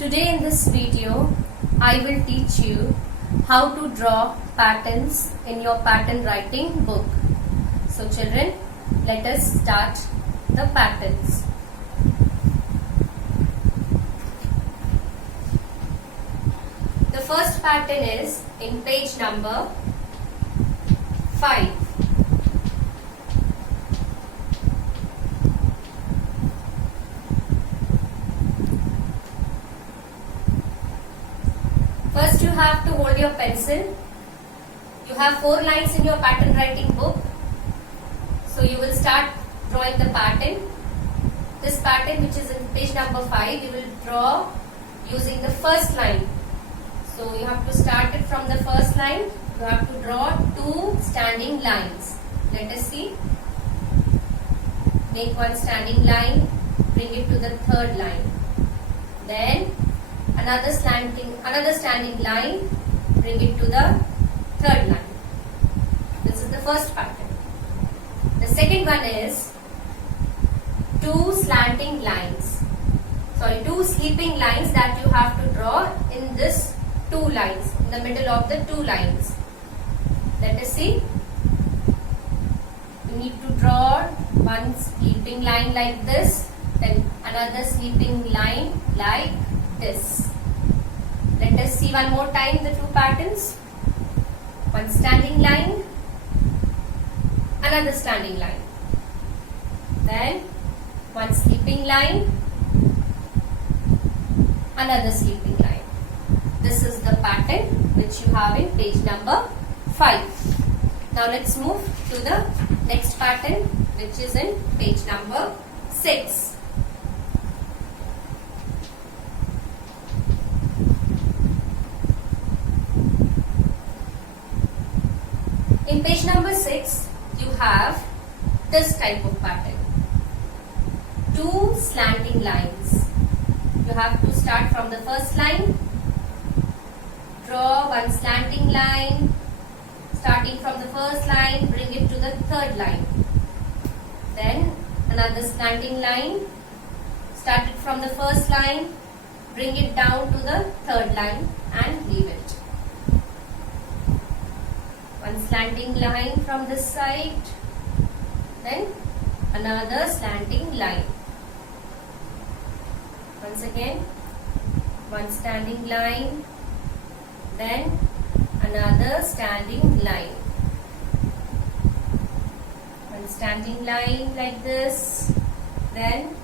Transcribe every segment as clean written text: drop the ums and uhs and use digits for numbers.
Today in this video, I will teach you how to draw patterns in your pattern writing book. So children, let us start the patterns. The first pattern is in page number 5. First you have to hold your pencil. You have 4 lines in your pattern writing book. So you will start drawing the pattern. This pattern, which is in page number 5, you will draw using the first line. So you have to start it from the first line. You have to draw 2 standing lines. Let us see. Make one standing line, bring it to the third line. Then another standing line, bring it to the third line. This is the first pattern. The second one is 2 slanting lines. Sorry, 2 sleeping lines that you have to draw in this 2 lines, in the middle of the 2 lines. Let us see. You need to draw one sleeping line like this, then another sleeping line like this. Let us see one more time the 2 patterns. One standing line, another standing line. Then one sleeping line, another sleeping line. This is the pattern which you have in page number 5. Now let's move to the next pattern, which is in page number 6. In page number 6, you have this type of pattern. 2 slanting lines. You have to start from the first line. Draw one slanting line. Starting from the first line, bring it to the third line. Then another slanting line. Start it from the first line. Bring it down to the third line and leave it. One slanting line from this side, then another slanting line. Once again, one standing line, then another standing line. One standing line like this, then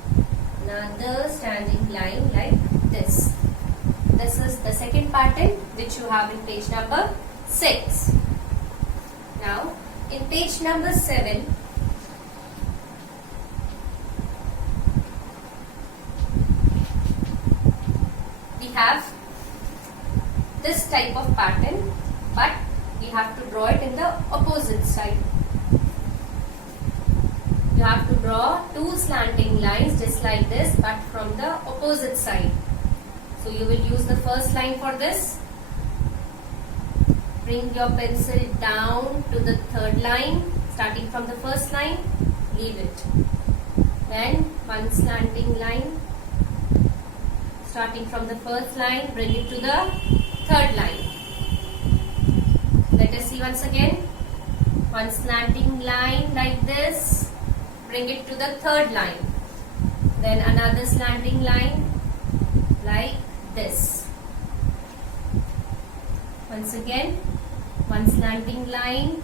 another standing line like this. This is the second pattern which you have in page number 6. Now, in page number 7, we have this type of pattern, but we have to draw it in the opposite side. You have to draw 2 slanting lines just like this, but from the opposite side. So you will use the first line for this. Bring your pencil down to the third line, starting from the first line, leave it. Then one slanting line, starting from the first line, bring it to the third line. Let us see once again. One slanting line like this, bring it to the third line. Then another slanting line like this. Once again, one slanting line,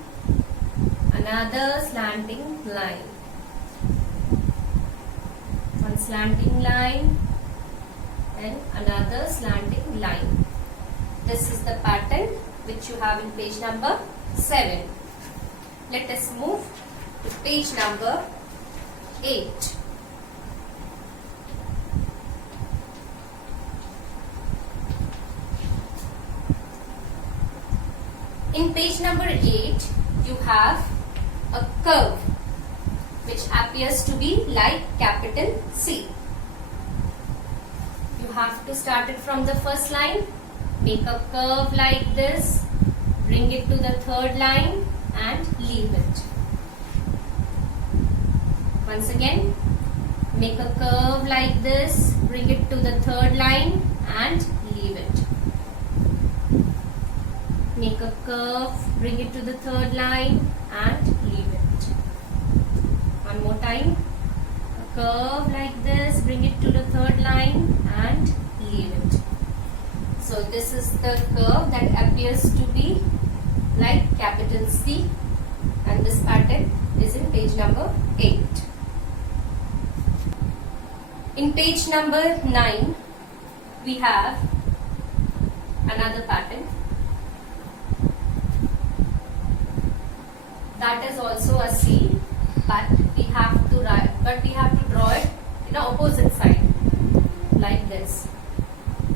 another slanting line. One slanting line and another slanting line. This is the pattern which you have in page number 7. Let us move to page number 8. In page number 8, you have a curve which appears to be like capital C. You have to start it from the first line, make a curve like this, bring it to the third line and leave it. Once again, make a curve like this, bring it to the third line, and leave it. Make a curve, bring it to the third line and leave it. One more time. A curve like this, bring it to the third line and leave it. So this is the curve that appears to be like capital C, and this pattern is in page number 8. In page number 9, we have another pattern that is also a C, but we have to draw it in the opposite side like this.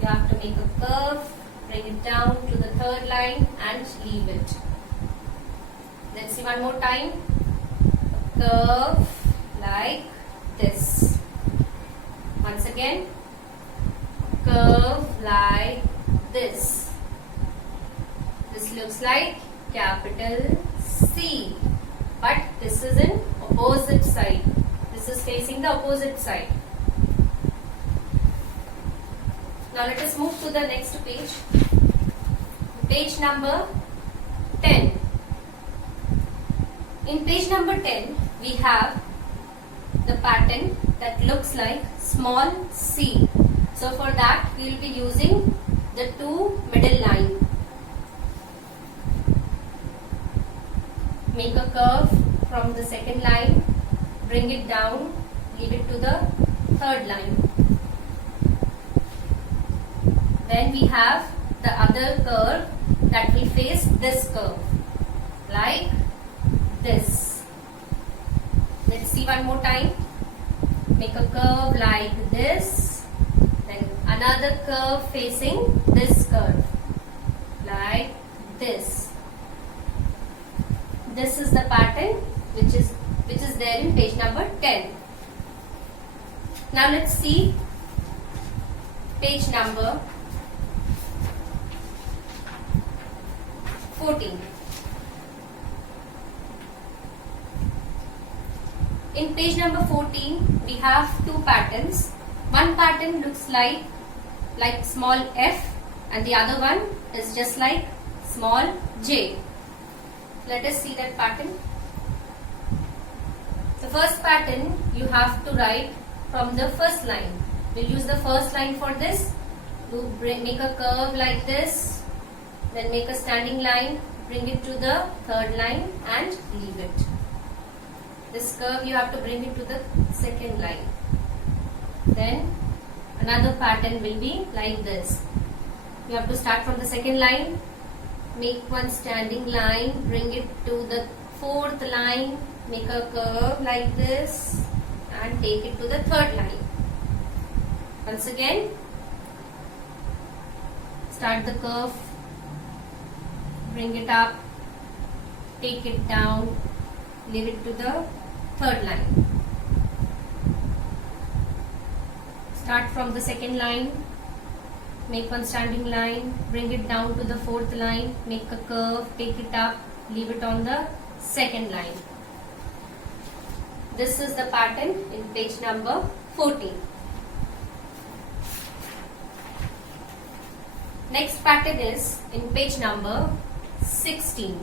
You have to make a curve, bring it down to the third line and leave it. Let's see one more time. A curve like this. Once again, curve like this. This looks like capital C, but this is in opposite side. This is facing the opposite side. Now let us move to the next page. Page number 10. In page number 10, we have the pattern that looks like small c. So for that, we will be using the two middle line. Make a curve from the second line, bring it down, leave it to the third line. Then we have the other curve that will face this curve, like this. Let's see one more time. Make a curve like this, then another curve facing this curve, like this. This is the pattern which is there in page number 10. Now let's see page number 14. In page number 14, we have two patterns. One pattern looks like small f, and the other one is just like small j. Let us see that pattern. The first pattern you have to write from the first line. We'll use the first line for this. You make a curve like this, then make a standing line, bring it to the third line and leave it. This curve you have to bring it to the second line. Then another pattern will be like this. You have to start from the second line, make one standing line, bring it to the fourth line, make a curve like this and take it to the third line. Once again, start the curve, bring it up, take it down, leave it to the third line. Start from the second line, make one standing line, bring it down to the fourth line, make a curve, take it up, leave it on the second line. This is the pattern in page number 14. Next pattern is in page number 16.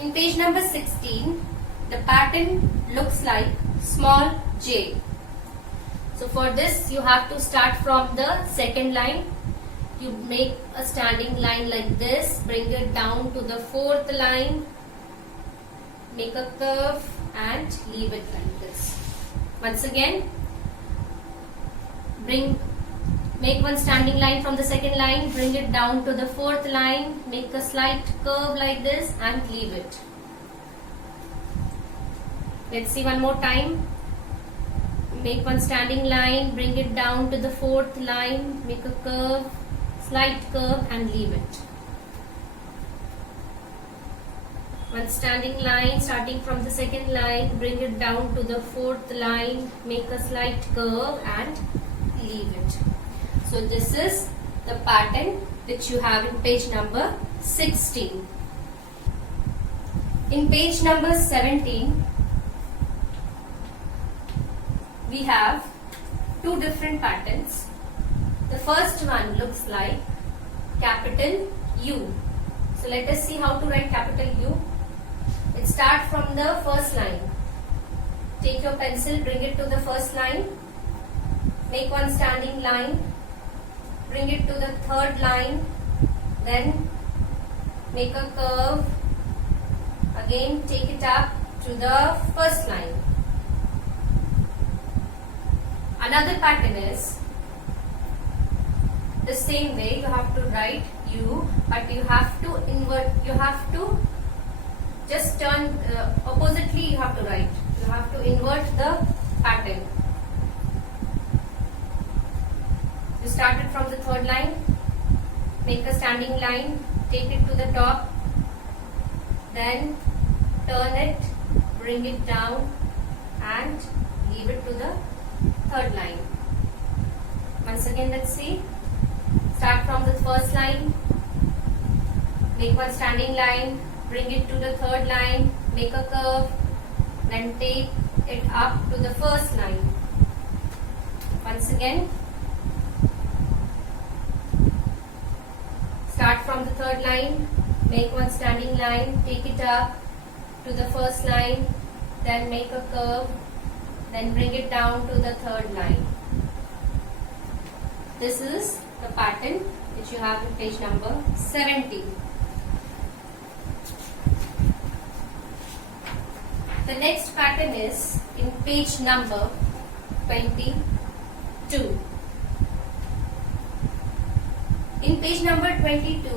In page number 16, the pattern looks like small j. So for this, you have to start from the second line. You make a standing line like this, bring it down to the fourth line, make a curve and leave it like this. Once again, make one standing line from the second line, bring it down to the fourth line, make a slight curve like this and leave it. Let's see one more time. Make one standing line, bring it down to the fourth line, make a curve, slight curve and leave it. One standing line starting from the second line, bring it down to the fourth line, make a slight curve and leave it. So this is the pattern which you have in page number 16. In page number 17, we have two different patterns. The first one looks like capital U. So let us see how to write capital U. It starts from the first line. Take your pencil, bring it to the first line. Make one standing line. Bring it to the third line. Then make a curve. Again take it up to the first line. Another pattern is the same way. You have to write U, but you have to invert. You have to just turn oppositely. You have to write. You have to invert the pattern. You started from the third line. Make a standing line. Take it to the top. Then turn it. Bring it down and leave it to the third line. Once again, let's see. Start from the first line. Make one standing line. Bring it to the third line. Make a curve. Then take it up to the first line. Once again. Start from the third line. Make one standing line. Take it up to the first line. Then make a curve. Then bring it down to the third line. This is the pattern which you have in page number 70. The next pattern is in page number 22. In page number 22,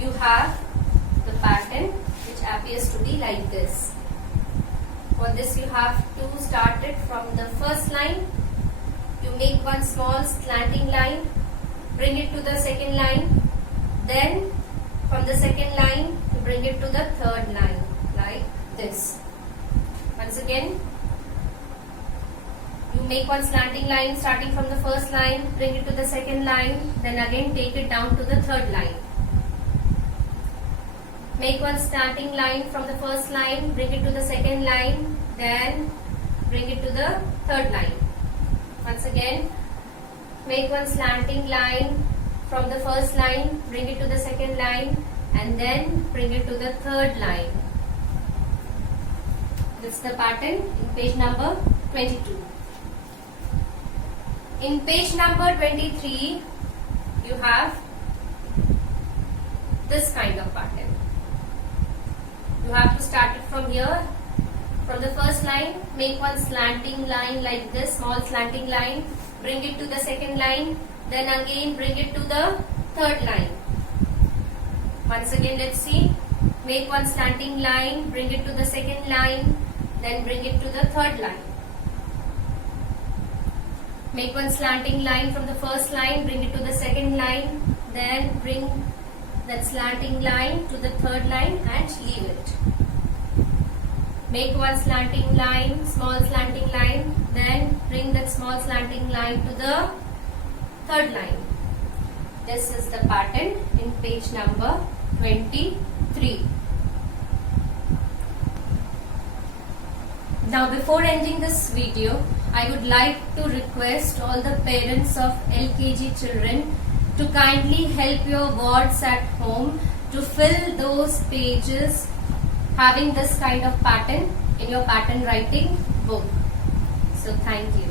you have the pattern which appears to be like this. For this you have to start it from the first line. You make one small slanting line, bring it to the second line, then from the second line you bring it to the third line like this. Once again, you make one slanting line starting from the first line, bring it to the second line, then again take it down to the third line. Make one starting line from the first line, bring it to the second line, then bring it to the third line. Once again, make one slanting line from the first line, bring it to the second line, and then bring it to the third line. This is the pattern in page number 22. In page number 23, you have this kind of pattern. You have to start it from here. From the first line, make one slanting line like this, small slanting line. Bring it to the second line. Then again bring it to the third line. Once again, let's see. Make one slanting line. Bring it to the second line. Then bring it to the third line. Make one slanting line from the first line. Bring it to the second line. Then bring that slanting line to the third line and leave it. Make one slanting line, small slanting line, then bring that small slanting line to the third line. This is the pattern in page number 23. Now before ending this video, I would like to request all the parents of LKG children to kindly help your wards at home to fill those pages having this kind of pattern in your pattern writing book. So thank you.